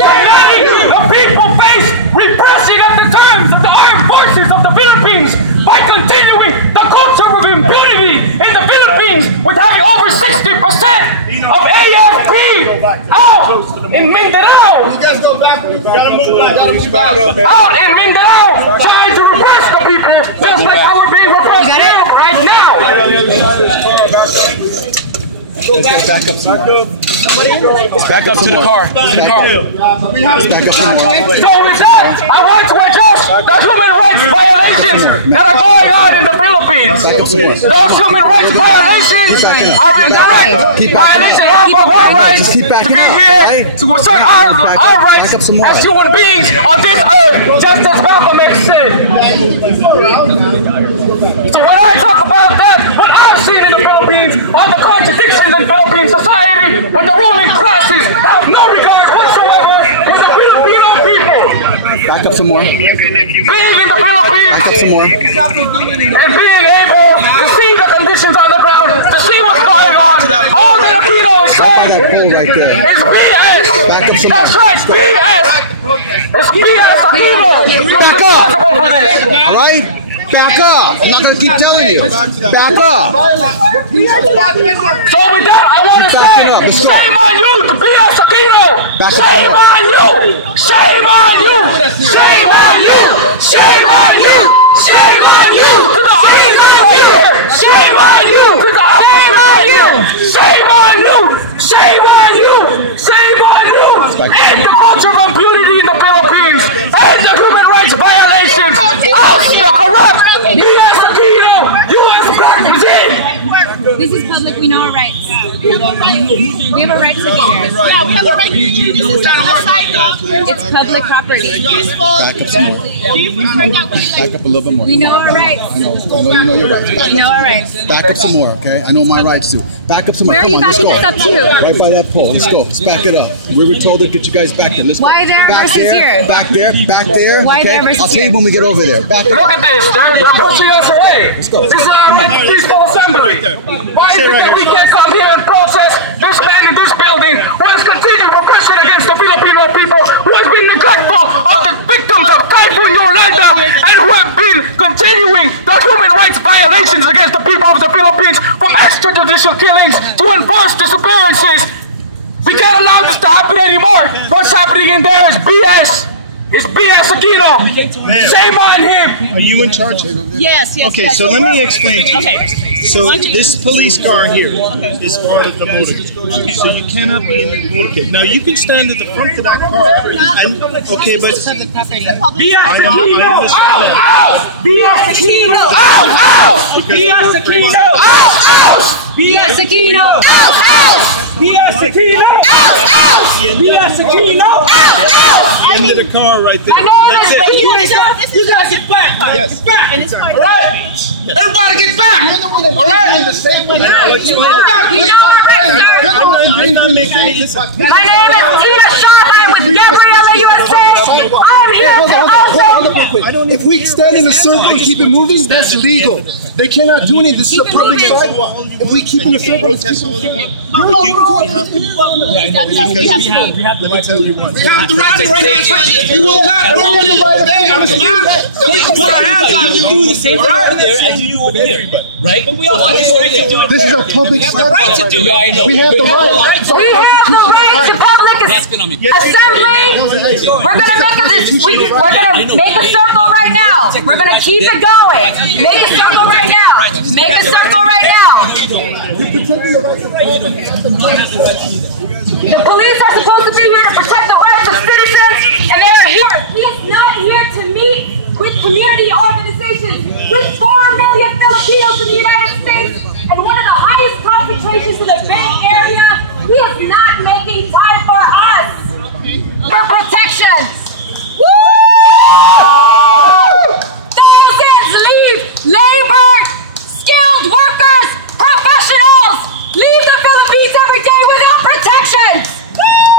letting the people face repression at the terms of the armed forces of the Philippines by continuing the culture of impunity in the Philippines, with having over 60% of AFP out in Mindanao. You guys go backwards. Gotta move back. Out in Mindanao, trying to repress the people, just like how we're being repressed here right now. Back up to the car. Back up some more. So with that, I want to address the human rights violations that are going on in the Philippines. Back up some more. Those human rights violations Keep backing up. are direct violation of our rights. Just keep backing up, right? To assert our rights up some more. as human beings on this earth, just as Malcolm X said. So when I talk about that, what I've seen in the Philippines are the contradictions in Philippine society, when the ruling classes have no regard whatsoever for the Filipino people. Back up some more. Being in the Philippines Back up some more. and being able to see the conditions on the ground, to see what's going on, all that Aquino is Right by that pole right there. is BS. Back up some more. That's right, BS. It's BS, Aquino. Back up. All right? Back up. I'm not going to keep telling you. Back up. So with that, I want to say, Backing up. Let's go. shame on you, BS, Aquino. Back up. Shame on you. Shame on you. Shame on you. Shame on you. Shame on you. Shame on you. Shame on you. Shame on you. Shame on you. Shame on you. Shame on you. And the culture of impunity in the Philippines. And the human rights violations. Also corrupt. BS, Aquino. U.S. black regime. This is public, we know our rights. We have a right to be here. Yeah, we have a right to be here. This is not a side. It's public property. Back up some more. Back up a little bit more. We know our rights. I know you know your rights. We know our rights. Back up some more, okay? I know my rights too. Back up some more. Where are Come on, you let's go. backing us up to? Right by that pole. Let's go. Let's back it up. We were told to get you guys back there. Let's go. Why there back versus there, here? Back there. Back there. Why okay? there versus I'll tell you here? when we get over there. Back there. Look at this, they're pushing us away. Let's go. This is our right to peaceful assembly. Why is it that we can't come here and protest this man in this building who has continued repression against the Filipino people, who has been neglectful of the victims of Typhoon Yolanda, and who have been continuing the human rights violations against the people of the Philippines, from extrajudicial killings to enforced disappearances. We can't allow this to happen anymore. What's happening in there is BS. It's BS, Aquino. Shame on him. Are you in charge? Yes, yes. Okay, yes. so let me explain to you. Okay. So this police car here is part of the motorcade. So you cannot be in the motorcade. Now you can stand at the front of that car. And, okay, but Public property. BS, Aquino. I understand that. BS, Aquino. BS, Aquino. BS, Aquino. BS, Aquino. BS, Aquino. End of the car right there. That's That's it. it. You guys get back, man. Get back. All right? Everybody get back. All right? I'll explain it. You know our rights, sir. I'm not making any listen. My name is Tina Shaw. I'm with Gabriella USA. I'm here to also... If we stand in a circle and keep it moving, that's legal. They cannot do anything. This is a public sidewalk. If we keep in a circle, let's keep in a circle. You're not going to put me here on the... We have the right to do one. We have the right to protest. We don't have the right to This is a public sidewalk. We have the right. We have the right to public assembly. We're gonna make a circle right now. We're gonna keep it going. Make a circle right now. Make a circle right now. The police are supposed to be here to protect the rights of citizens, and they are here. He is not here to meet with community organizations, with 4 million Filipinos in the United States, and one of the highest concentrations in the Bay Area. He is not making time for us for protections. Woo! Thousands leave labor, skilled workers, professionals leave the Philippines every day without protections. Woo!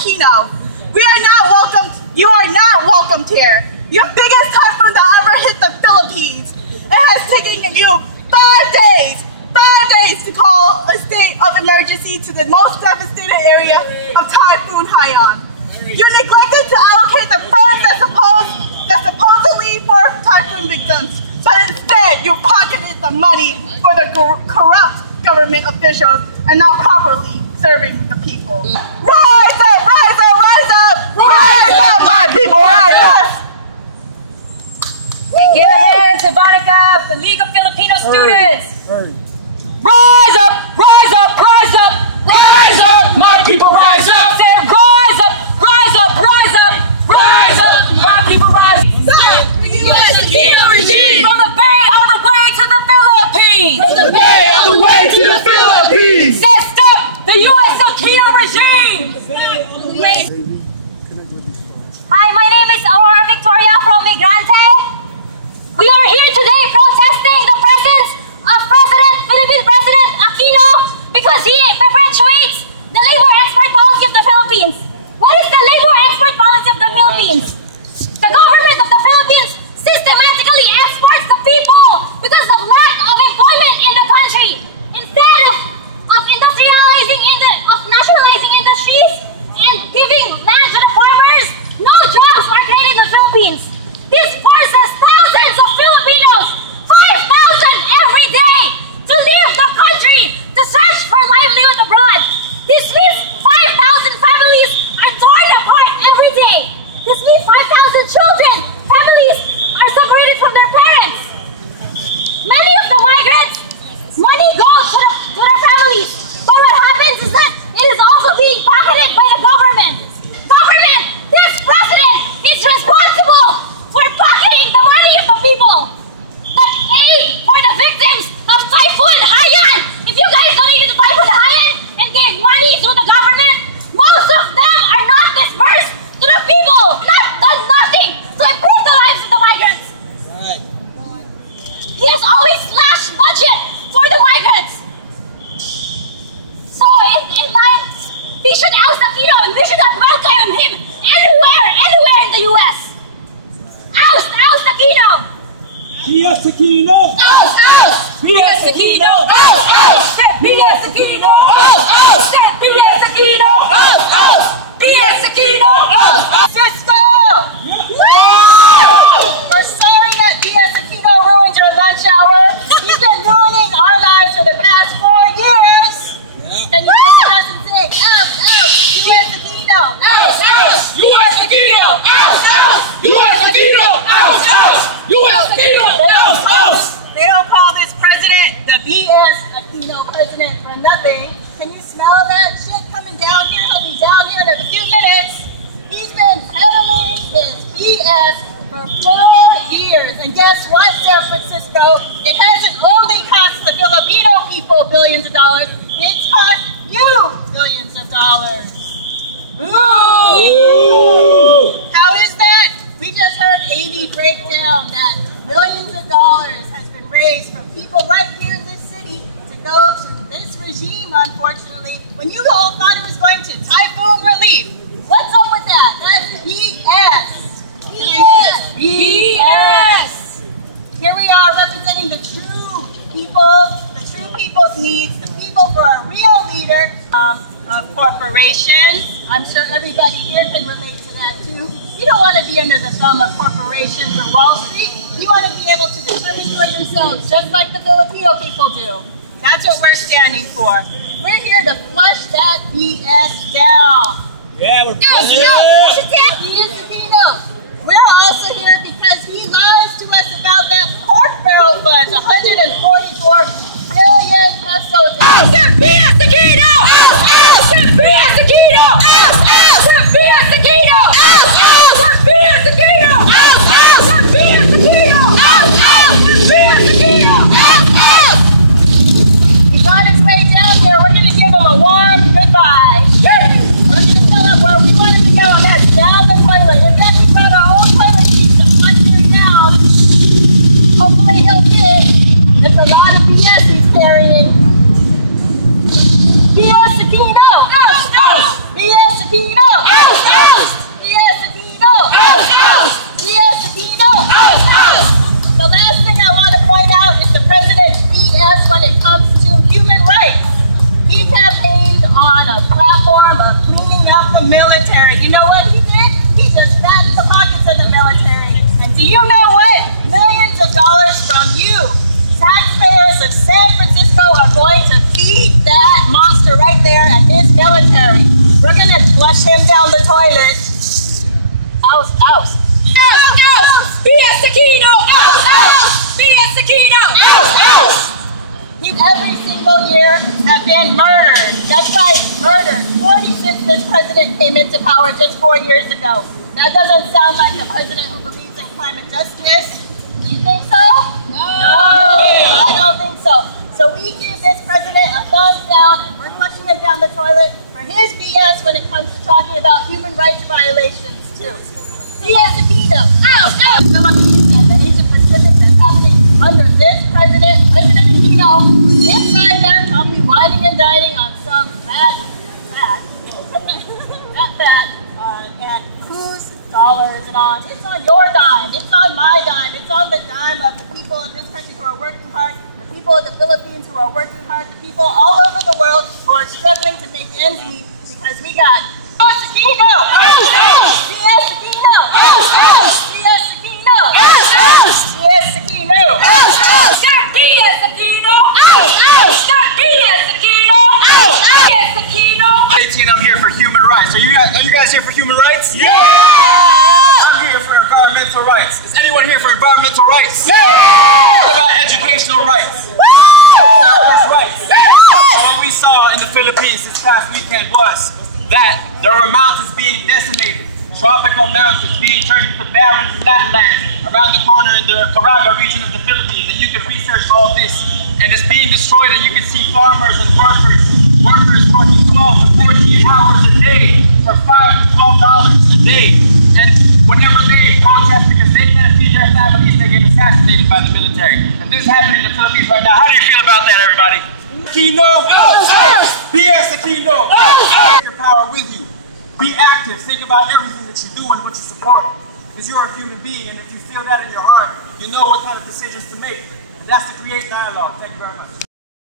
Aquino. We are not welcomed. You are not welcomed here. Your biggest typhoon that ever hit the Philippines. It has taken you 5 days to call a state of emergency to the most devastated area of Typhoon Haiyan. You neglected to allocate the funds that supposedly for typhoon victims, but instead you pocketed the money for the corrupt government officials and not properly serving the people. Rise up! Rise up! Rise up! Rise up, my people! Rise up! Give a hand to Monica, the League of Filipino Students. Rise up! Rise up! Rise up! Rise up, my people, rise up! Say rise up! Rise up! Rise up! Rise up, my people, rise up! Stop the U.S. Aquino regime! From the Bay all the way to the Philippines! From the Bay all the way to the Philippines! Say stop the U.S. Aquino regime! Hi, my name is Aurora Victoria from Migrante. We are here today protesting the presence of Philippine President Aquino because he perpetuates the labor export policy of the Philippines. What is the labor export policy of the Philippines? The government of the Philippines systematically exports the people because of lack of employment in the country. Instead of industrializing, of nationalizing industries and giving land to the farmers, no jobs are created in the Philippines. This forces thousands of Filipinos, 5,000 every day, to leave the country to search for livelihood abroad. This means 5,000 families are torn apart every day. This means 5,000 children, families are separated from their parents. Many of the migrants, money goes to their families. But what happens is that it is also being pocketed by the government. Government, this president is responsible for pocketing the money of the people. The aid for the victims of Typhoon Haiyan. If you guys donated to Typhoon Haiyan and gave money to the government, most of them are not dispersed to the people. Not done nothing to improve the lives of the migrants. Right. He has always slashed budget for the migrants. So in time, we should oust Aquino and we should not welcome him anywhere in the U.S. Oust Aquino! B.S. Aquino! Oust! B.S. Aquino! Oust! B.S. Aquino! Oust! B.S. Aquino! Oust! B.S. Aquino! Cisco! We're sorry that B.S. Aquino ruined your lunch hour. He's been ruining our lives for the past 4 years. And you doesn't say, oust, U.S. Aquino. Oust! U.S. Aquino! Oust! U.S. Aquino! Oust! U.S. Aquino! Oust! They don't call this president the B.S. Aquino president for nothing. Can you smell that shit coming down here? He'll be down here in a few minutes. He's been peddling his BS for 4 years. And guess what, San Francisco? It hasn't only cost the Filipino people billions of dollars, it's cost you billions of dollars. Ooh! How is that? We just heard Amy break down that billions of dollars has been raised from people right here in this city to go to this regime, unfortunately, when you all thought it was going to typhoon relief. What's up with that? That's BS. BS. Here we are representing the true people's needs, the people for a real leader of corporations. I'm sure everybody here can relate to that too. You don't want to be under the thumb of corporations or Wall Street. You want to be able to determine for yourselves, just like the Filipino people do. That's what we're standing for. We're here to flush that BS down. Yeah, we're BS Aquino. We're also here because he lies to us about that pork barrel funds, 144 billion pesos. BS Aquino! BS Aquino! BS Aquino! BS Aquino! BS Aquino! BS Aquino! He's on his way down here. We're going to give him a warm goodbye. We're going to tell him where we wanted to go, and that's down the toilet. Is that oust, oust. Oust, oust! B.S. Aquino! Oust, oust! B.S. Aquino! Oust, oust! You every single year have been murdered. That's right, murdered. 40 since this president came into power just 4 years ago. That doesn't sound like a president who believes in climate justice. Do you think so? No! I don't think so. So we give this president a thumbs down, and we're flushing him down the toilet for his BS when it comes to talking about human rights violations too. B.S. Aquino! Oust, oust! Philippines and the Asia Pacific that's happening under this president, President Aquino, inside there probably whining and dining on some fat, and whose dollar is it on? It's on your dime, it's on my dime, it's on the dime of the people in this country who are working hard, the people in the Philippines who are working hard, the people all over the world who are struggling to make ends meet because we got B.S. Aquino! Oust, oust! B.S. Aquino! Oust, oust! B.S. Aquino! Oust, oust! B.S. Aquino! Oust, oust! Stop B.S. Aquino! Oust, oust! Stop B.S. Aquino! Oust, oust! B.S. Aquino! I'm here for human rights. Are you guys here for human rights? Yeah! I'm here for environmental rights. Is anyone here for environmental rights? Yeah! What about educational rights? Workers' rights. So what we saw in the Philippines this past weekend was that there were mountains being decimated, tropical mountains being turned into barren flatlands around the corner in the Caraga region of the Philippines. And you can research all this, and it's being destroyed, and you can see farmers and workers working 12 to 14 hours a day for $5 to $12 a day. And whenever they protest because they can't feed their families, they get assassinated by the military. And this is happening in the Philippines right now. How do you feel about that, everybody? Aquino! B.S. Aquino! Take your power with you. Be active. Think about everything that you do and what you support. Because you're a human being, and if you feel that in your heart, you know what kind of decisions to make. And that's to create dialogue. Thank you very much.